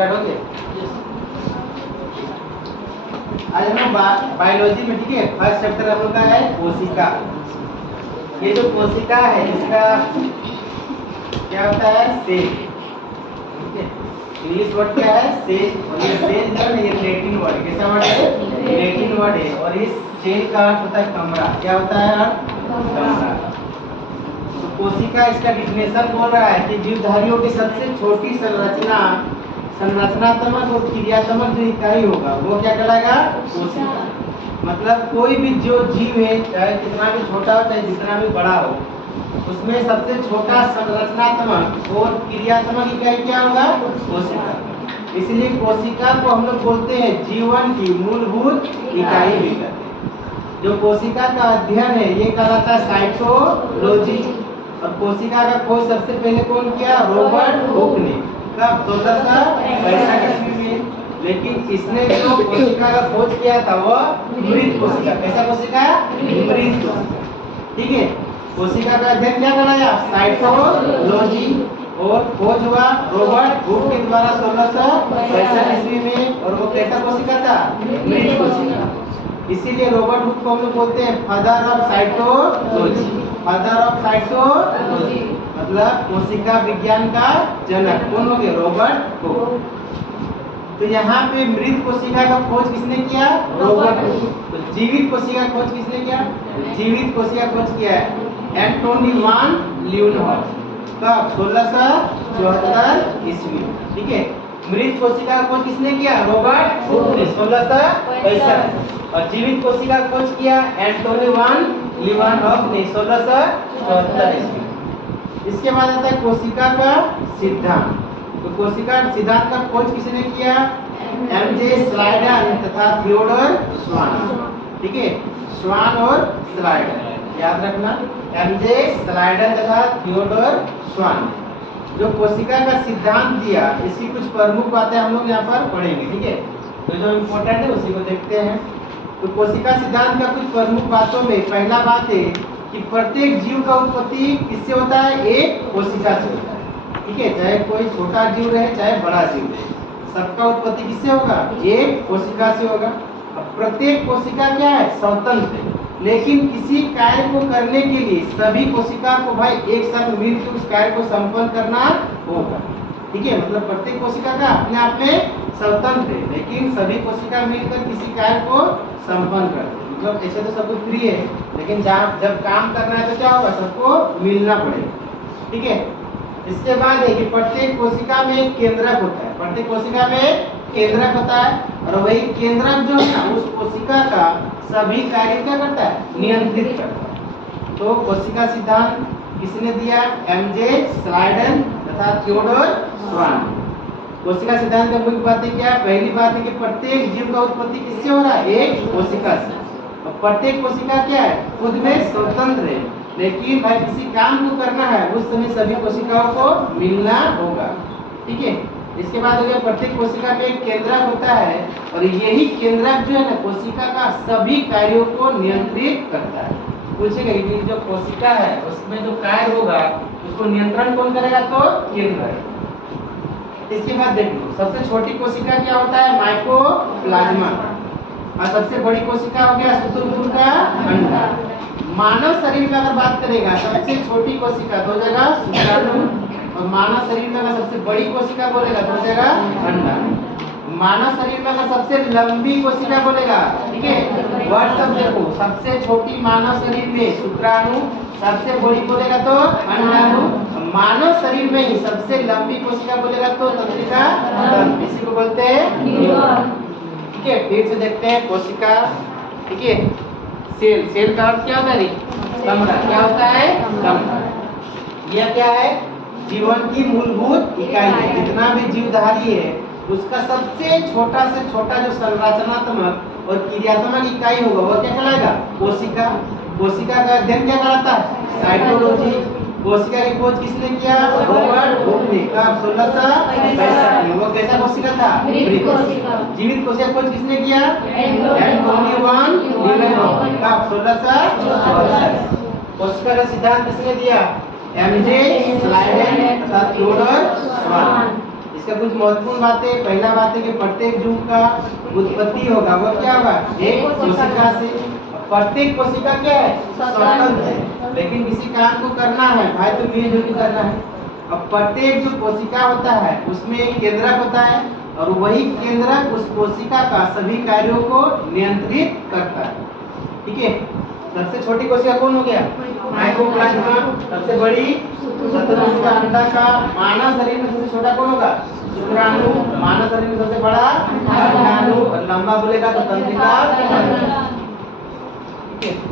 Start हो गए। आज हम बायोलॉजी में, ठीक है, फर्स्ट चैप्टर हम लोग का है कोशिका। ये जो कोशिका है इसका क्या होता है, सेल, ठीक है। इंग्लिश वर्ड क्या है, सेल, और ये सेल जो है ये लैटिन वर्ड, कैसा वर्ड है, लैटिन वर्ड है। और इस सेल का अर्थ होता है कमरा। क्या होता है अर्थ, कमरा। तो कोशिका इसका डिफिनेशन बोल रहा है कि जीवधारियों की सबसे छोटी संरचनात्मक और क्रियात्मक जो इकाई होगा वो क्या कहलाएगा, कोशिका। मतलब कोई भी जो जीव है, चाहे कितना भी छोटा हो चाहे जितना भी बड़ा हो, उसमें सबसे छोटा संरचनात्मक और क्रियात्मक इकाई क्या होगा, कोशिका। इसलिए कोशिका को हम लोग बोलते हैं जीवन की मूलभूत इकाई भी कहते हैं। जो कोशिका का अध्ययन है ये कहलाता है साइटोलॉजी। और कोशिका का खोज सबसे पहले कौन किया, रॉबर्ट हुक ने, कब, 1665 ईस्वी में। लेकिन इसने जो कोशिका का खोज किया था वो मृत कोशिका। कैसा कोशिका, मृत कोशिका, ठीक है। कोशिका का अध्ययन क्या कराया, साइटोलॉजी। और खोज हुआ रॉबर्ट हुक के द्वारा 1665 ईस्वी में। और वो कैसा कोशिका था, मृत कोशिका। इसीलिए रॉबर्ट हुक को हम लोग बोलते हैं father of cytology. Father of cytology मतलब कोशिका विज्ञान का जनक। कौन हो गए, रॉबर्ट हुक। तो यहाँ पे मृत कोशिका का खोज किसने किया, रॉबर्ट हुक। तो जीवित कोशिका का खोज किसने किया, जीवित कोशिका का खोज किया है एंटोनी वान ल्यूनहॉफ। कब, 1674 ईस्वी, ठीक है। मृत कोशिका का खोज किसने किया, रॉबर्ट हुक ने 1665। और जीवित कोशिका का खोज किया एंटोनी वान ल्यूनहॉफ ने 1674 ईस्वी। इसके बाद आता है कोशिका का सिद्धांत। तो कोशिका सिद्धांत का खोज किसने किया, एमजे स्लाइडर तथा थियोडोर स्वान, ठीक है। स्वान और स्लाइडर याद रखना, एमजे स्लाइडर तथा थियोडोर स्वान। जो कोशिका का सिद्धांत दिया, इसकी कुछ प्रमुख बातें हम लोग यहाँ पर पढ़ेंगे, ठीक है। तो जो इम्पोर्टेंट है उसी को देखते हैं। तो कोशिका सिद्धांत का कुछ प्रमुख बातों में पहला बात है कि प्रत्येक जीव का उत्पत्ति किससे होता है, एक कोशिका से होता है, ठीक है। चाहे कोई छोटा जीव रहे चाहे बड़ा जीव रहे, सबका उत्पत्ति किससे होगा, एक कोशिका से होगा। अब प्रत्येक कोशिका क्या है, स्वतंत्र है। लेकिन किसी कार्य को करने के लिए सभी कोशिका को भाई एक साथ मिलकर उस कार्य को संपन्न करना होगा, ठीक है। मतलब प्रत्येक कोशिका का अपने आप में स्वतंत्र है, लेकिन सभी कोशिका मिलकर किसी कार्य को संपन्न करते हैं। मतलब ऐसे तो सब कुछ फ्री है, लेकिन जब काम करना है तो क्या होगा, सबको मिलना पड़ेगा, ठीक है। इसके बाद है कि प्रत्येक कोशिका में एक केंद्रक होता है। प्रत्येक कोशिका में केंद्रक होता है, और वही केंद्रक जो है उस कोशिका का सभी कार्य क्या करता है, नियंत्रित करता है। तो कोशिका सिद्धांत किसने दिया, एमजे स्लाइडर तथा थियोडोर स्वान। कोशिका सिद्धांत का मुख्य बातें क्या है, पहली बात है कि प्रत्येक जीव का उत्पत्ति किससे हो रहा है, एक कोशिका से। और प्रत्येक कोशिका क्या है, खुद में स्वतंत्र है, लेकिन भाई किसी काम को करना है उस समय सभी कोशिकाओं को मिलना होगा, ठीक है। इसके बाद हो गया प्रत्येक कोशिका में एक केंद्रक होता है, और यही केंद्रक जो है ना कोशिका का सभी कार्यों को नियंत्रित करता है। पूछेगा कि जो कोशिका है उसमें जो कार्य होगा उसको नियंत्रण कौन करेगा, तो केंद्रक। इसके बाद देख लो, सबसे छोटी कोशिका क्या होता है, माइकोप्लाज्मा। और सबसे बड़ी कोशिका हो गया सूत्रपुर का अंडा। मानव शरीर में अगर बात करेगा सबसे छोटी कोशिका दो जगह शुक्राणु, और मानव शरीर में अगर सबसे बड़ी कोशिका बोलेगा दो जगह अंडा। मानव शरीर में अगर सबसे लंबी कोशिका बोलेगा, ठीक है, वर्ड सब देखो, सबसे छोटी मानव शरीर में शुक्राणु, सबसे बड़ी बोलेगा तो अंडाणु। मानव शरीर में ही सबसे लंबी कोशिका बोलेगा तो तंत्रिका तंत्र, इसी को बोलते हैं न्यूरॉन, ठीक है। फिर से देखते हैं कोशिका, ठीक है। सेल, सेल का अर्थ क्या होता है, कमरा। क्या होता है, कमरा। यह क्या है, जीवन की मूलभूत इकाई है। जितना भी जीवधारी है उसका सबसे छोटा से छोटा जो संरचनात्मक और क्रियात्मक इकाई होगा वो क्या कहलाएगा, कोशिका। कोशिका का अध्ययन क्या कहलाता है, साइटोलॉजी। कोशिका की खोज किसने किया, रॉबर्ट हुक ने, कब, 1665 में। वो कैसा कोशिका था, मृत कोशिका। जीवित कोशिका खोज किसने किया, एंटोनी वान ल्यूनहॉफ, कब, 1674। कोशिका का सिद्धांत किसने दिया, एमजे स्लाइडर तथा थियोडोर स्वान। इसका कुछ महत्वपूर्ण बातें, पहला बात है कि प्रत्येक जीव का उत्पत्ति होगा वो क्या होगा, एक कोशिका से। प्रत्येक कोशिका क्या है, स्वतंत्र है, लेकिन किसी काम को करना है भाई तो मिलजुल के करना है। अब प्रत्येक जो कोशिका होता है उसमें एक केंद्रक होता है और वही केंद्रक उस कोशिका का सभी कार्यों को नियंत्रित करता है। ठीक है, सबसे छोटी कोशिका कौन हो गया, माइटोप्लाज्मा। सबसे बड़ी शतकोशिका अंडाकार। मानव शरीर में सबसे छोटा कौन होगा, शुक्राणु। मानव शरीर में सबसे बड़ा अंडाणु। और लंबा बोलेगा तो तंत्रिका। ठीक है,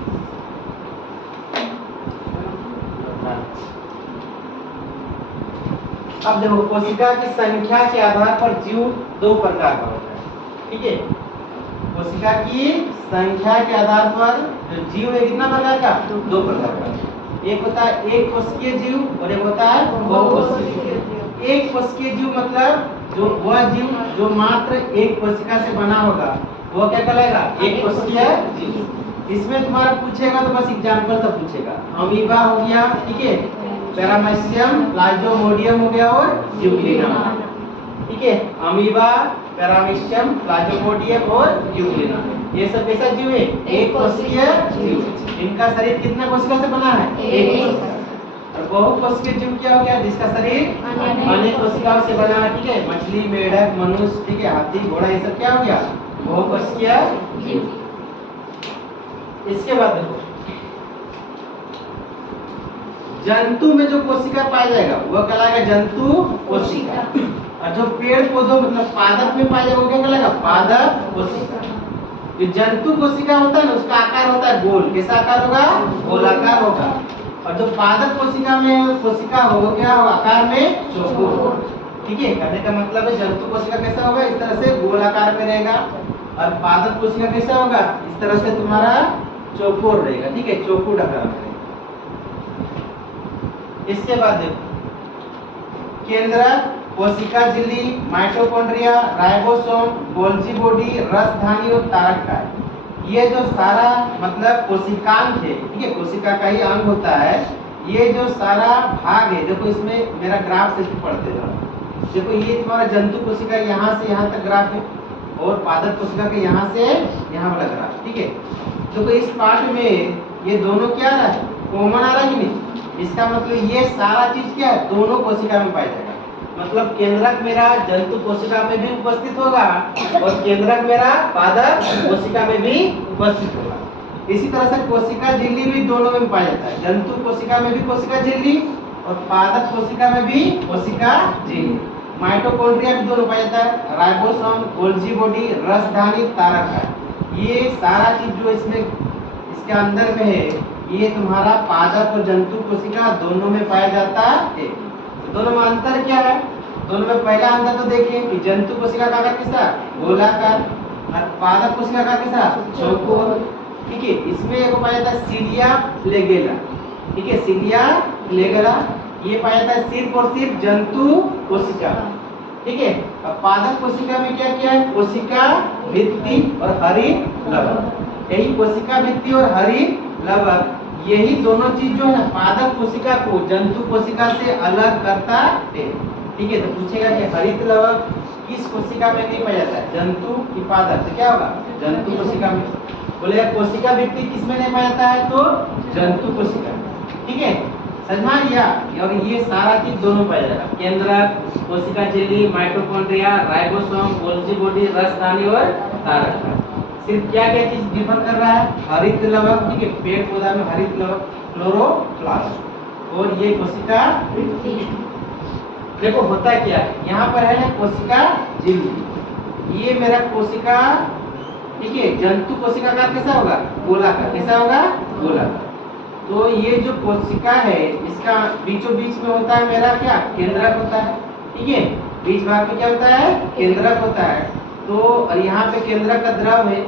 अब देखो कोशिका की संख्या के आधार पर जीव दो प्रकार का होता है। ठीक है, कोशिका की संख्या के आधार पर जो जीव है कितना प्रकार का, दो प्रकार का। एक होता है एक कोशिकीय जीव और एक होता है बहुकोशिकीय। एक कोशिकीय जीव मतलब जो वह जीव जो मात्र एक कोशिका से बना होगा वो क्या कहलाएगा, एक कोशिकीय जीव। इसमें तुम्हारा पूछेगा तो बस एग्जांपल सब पूछेगा। अमीबा हो गया, ठीक है, पैरामीशियम, प्लाज्मोडियम हो गया और यूग्लिना। ठीक है, अमीबा, पैरामीशियम, प्लाज्मोडियम और यूग्लिना, ये सब कैसा जीव है, एक कोशिकीय जीव। इनका शरीर कितना कोशिका से बना है, एक कोशिका। और बहुकोशिकीय जीव क्या हो गया, जिसका शरीर अनेक कोशिकाओं से बना है। ठीक है, मछली, मेढक, मनुष्य, ठीक है, हाथी, घोड़ा, ये सब क्या हो गया, बहुकोशिकीय जीव। इसके बाद देखो जंतु में जो कोशिका पाया जाएगा वो कहलाएगा जंतु कोशिका। और जो पेड़ पौधों मतलब पादप में पाया जाएगा वो क्या कहलाएगा, पादप कोशिका। जो जंतु कोशिका होता है ना उसका आकार होता है गोल। कैसा आकार होगा, गोलाकार होगा। और जो पादप कोशिका में कोशिका हो क्या हो, आकार में चौकोर। ठीक है, कहने का मतलब है जंतु कोशिका कैसा होगा, इस तरह से गोलाकार में रहेगा। और पादप कोशिका कैसा होगा, इस तरह से तुम्हारा चौकोर रहेगा। ठीक है, चौकोर आकार में। इसके बाद देखो केंद्रक, कोशिका झिल्ली, माइटोकॉन्ड्रिया, राइबोसोम, गोल्जी बॉडी, रसधानी और तारक। ये जो सारा मतलब कोशिकांग है, ठीक है, कोशिका का ही अंग होता है। ये जो सारा भाग है, देखो इसमें मेरा ग्राफ से पढ़ते जाओ। देखो ये तुम्हारा जंतु कोशिका यहाँ से यहाँ तक ग्राफ है और पादप कोशिका के यहाँ से यहाँ वाला ग्राफ। ठीक है, देखो इस पार्ट में ये दोनों क्या आ रहा है, कॉमन आ रहा है कि नहीं। इसका मतलब ये सारा चीज क्या है, दोनों कोशिका में पाया जाएगा। मतलब केंद्रक मेरा जंतु कोशिका में भी उपस्थित होगा और केंद्रक मेरा पादप कोशिका में भी उपस्थित होगा। इसी तरह से कोशिका झिल्ली भी दोनों में पाया जाता है। जंतु कोशिका में भी कोशिका झिल्ली और पादप कोशिका में भी कोशिका झिल्ली। माइटोकॉन्ड्रिया भी दोनों पाया जाता है। राइबोसोम, गोल्जी बॉडी, रसधानी, तारक। ये सारा चीज जो इसमें इसके अंदर में है ये तुम्हारा पादप और जंतु कोशिका दोनों में पाया जाता है। तो दोनों में अंतर क्या है, दोनों में पहला अंतर तो देखिए कि जंतु कोशिका का आकार कैसा, गोलाकार, और पादप कोशिका का कैसा, चौकोर। ठीक है, इसमें एक पाया जाता है सीलिया फ्लैगेला। ठीक है, सीलिया फ्लैगेला ये पाया जाता है सिर्फ और सिर्फ जंतु कोशिका। ठीक है, अब पादप कोशिका में क्या क्या है, कोशिका भित्ति और हरित लवक। यही कोशिका भित्ति और हरित लवक यही दोनों चीज जो है पादप कोशिका को जंतु कोशिका से अलग करता है। ठीक है, तो पूछेगा कि हरित लवक किस कोशिका में नहीं पाया जाता है, जंतु की पादप, तो क्या होगा, जंतु कोशिका में। बोलेगा कोशिका भित्ति किसमें नहीं पाया जाता है, तो जंतु कोशिका। ठीक है, समझ में आ गया। और ये सारा चीज दोनों पाया जाएगा, केंद्रक, कोशिका झिल्ली, माइटोकॉन्ड्रिया, राइबोसोम, गोल्जी बॉडी, रसधानी और तारक। सिर्फ क्या क्या चीज डिफर कर रहा है, हरित लवक। ठीक है, पेड़ पौधा में हरित लवक क्लोरोप्लास्ट और ये कोशिका। देखो होता क्या है, यहाँ पर है ना कोशिका झिल्ली, ये मेरा कोशिका। ठीक है, जंतु कोशिका का कैसा होगा, गोलाकार। कैसा होगा, गोलाकार। तो ये जो कोशिका है इसका बीचों बीच में होता है मेरा क्या, केंद्रक होता है। ठीक है, बीच भाग में क्या होता है, केंद्रक होता है। तो और यहाँ पे केंद्रक का द्रव है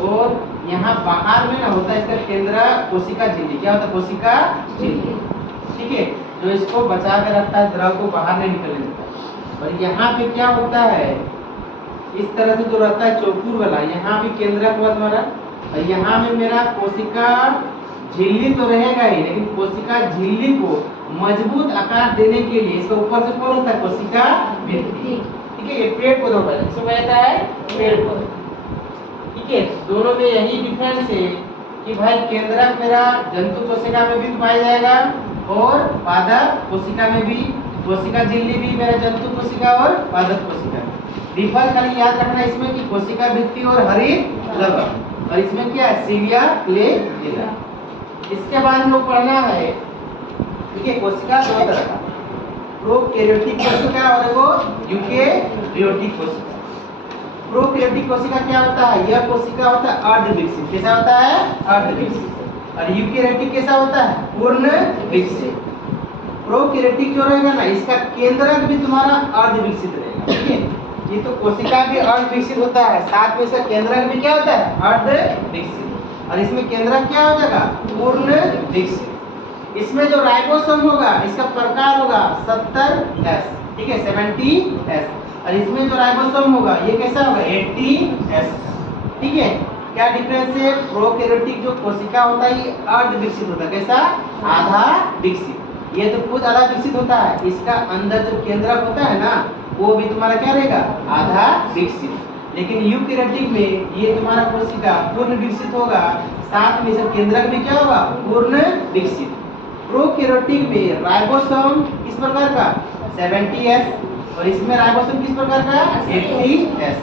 और यहाँ बाहर में ना होता है इसका केंद्र कोशिका झिल्ली। क्या होता है, कोशिका झिल्ली। ठीक है, जो इसको बचा के रखता है, द्रव को बाहर नहीं निकलने देता। और यहाँ पे क्या होता है, इस तरह से जो रहता है चौकोर वाला, यहाँ भी केंद्रक हुआ तुम्हारा और यहाँ में मेरा कोशिका झिल्ली तो रहेगा ही, लेकिन कोशिका झिल्ली को मजबूत आकार देने के लिए इसके ऊपर से कौन होता है? कोशिका भित्ति। ठीक है, ये पेड़ पौधों पर इसमें रहता है पेड़ पौधे। ठीक है, दोनों में यही डिफरेंस है कि भाई केंद्रक मेरा जंतु कोशिका में भी पाया जाएगा और पादप कोशिका में भी, कोशिका झिल्ली भी मेरा जंतु कोशिका और पादप कोशिका। डिफर खाली याद रखना इसमें कि कोशिका भित्ति और हरित लवण, और इसमें क्या है? सीलिया क्ले जिला। इसके बाद हम लोग पढ़ना है, ठीक है, कोशिका दो तरह का, प्रोकैरियोटिक कोशिका और वो यूकैरियोटिक कोशिका। प्रोकैरियोटिक कोशिका क्या होता है? यह कोशिका होता है अर्ध विकसित। कैसा होता है? अर्ध विकसित। और यूकैरियोटिक कैसा होता है? पूर्ण विकसित। प्रोकैरियोटिक जो रहेगा ना, इसका केंद्रक भी तुम्हारा अर्ध विकसित रहेगा। ठीक है, ये तो कोशिका भी अर्ध विकसित होता है, साथ में इसका केंद्रक भी क्या होता है? अर्ध विकसित। और इसमें केंद्रक क्या हो जाएगा? पूर्ण विकसित। इसमें जो राइबोसोम होगा, इसका प्रकार होगा 70S। ठीक है, 70S। और इसमें जो राइबोसोम होगा ये कैसा होगा? 80S। ठीक है, क्या डिफरेंस है? प्रोकैरियोटिक जो कोशिका होता है ये अर्ध विकसित होता है। कैसा? आधा विकसित। ये तो खुद आधा विकसित होता है, इसका अंदर जो केंद्रक होता है ना, वो भी तुम्हारा क्या रहेगा? आधा विकसित। लेकिन यूकैरियोटिक में ये तुम्हारा कोशिका पूर्ण विकसित होगा, साथ में इसका केंद्रक भी क्या होगा? पूर्ण विकसित। प्रोकैरियोटिक में राइबोसोम किस प्रकार का? 70S। और इसमें राइबोसोम किस प्रकार का? 80S।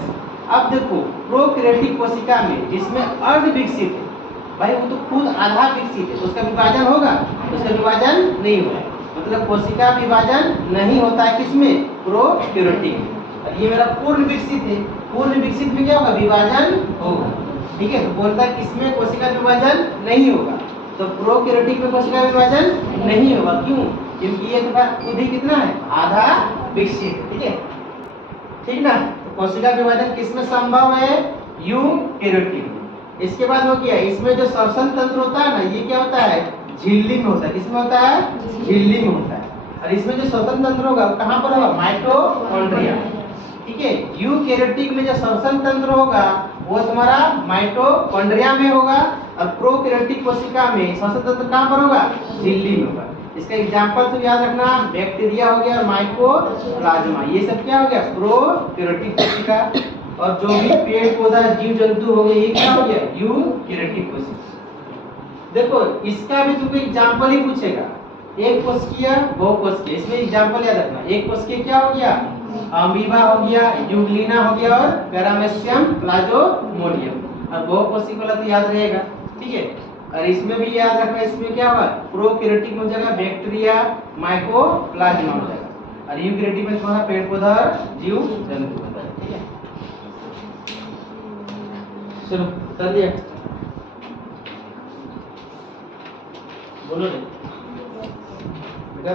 अब देखो प्रोकैरियोटिक कोशिका में जिसमें अर्ध विकसित है, भाई वो तो खुद आधा विकसित है, तो उसका विभाजन होगा? उसका विभाजन नहीं होगा, मतलब कोशिका विभाजन नहीं होता है किसमें? प्रोकैरियोटिक में। और ये मेरा पूर्ण विकसित है, पूर्ण विकसित में क्या होगा? विभाजन होगा। ठीक है, तो बोलता है किसमें कोशिका विभाजन नहीं होगा? तो प्रोकैरियोटिक में कोशिका विभाजन नहीं होगा। क्यों? क्योंकि ये तुम्हारा खुद ही कितना है? आधा विकसित। ठीक है, ठीक ना? तो कोशिका विभाजन किसमें संभव है? यूकैरियोटिक। इसके बाद हो गया, इसमें जो श्वसन तंत्र होता है ना, ये क्या होता है? झिल्ली में होता है। किसमें होता है? झिल्ली में होता है। और इसमें जो श्वसन तंत्र होगा कहाँ पर होगा? माइटोकॉन्ड्रिया। ठीक है, यूकैरियोटिक में जो श्वसन तंत्र होगा वो तुम्हारा माइटोकॉन्ड्रिया में होगा, और प्रोकैरियोटिक कोशिका में श्वसन तंत्र कहाँ पर होगा? झिल्ली में होगा। इसका एग्जांपल तो याद रखना, बैक्टीरिया हो गया और माइकोप्लाज्मा, ये सब क्या हो गया? प्रोकैरियोटिक कोशिका। और जो भी पेड़ पौधा जीव जंतु हो गए ये क्या हो गया? यूकैरियोटिक कोशिका। देखो इसका भी तुमको एग्जांपल ही पूछेगा, एक कोशिकीय, बहुकोशिकीय। इसमें एग्जांपल याद रखना, एक कोशिकीय क्या हो गया? अमीबा हो गया, यूग्लिना हो गया और पैरामेसियम प्लाज्मोडियम। और बहुकोशिकीय वाला तो याद रहेगा। ठीक है, और इसमें भी याद रखना, इसमें क्या होगा? प्रोकैरियोटिक में हो जाएगा बैक्टीरिया, माइकोप्लाज्मा हो जाएगा, और यूकैरियोटिक में तुम्हारा पेड़ पौधा जीव जंतु होता है। ठीक है, चलो कर दिया, बोलो बेटा।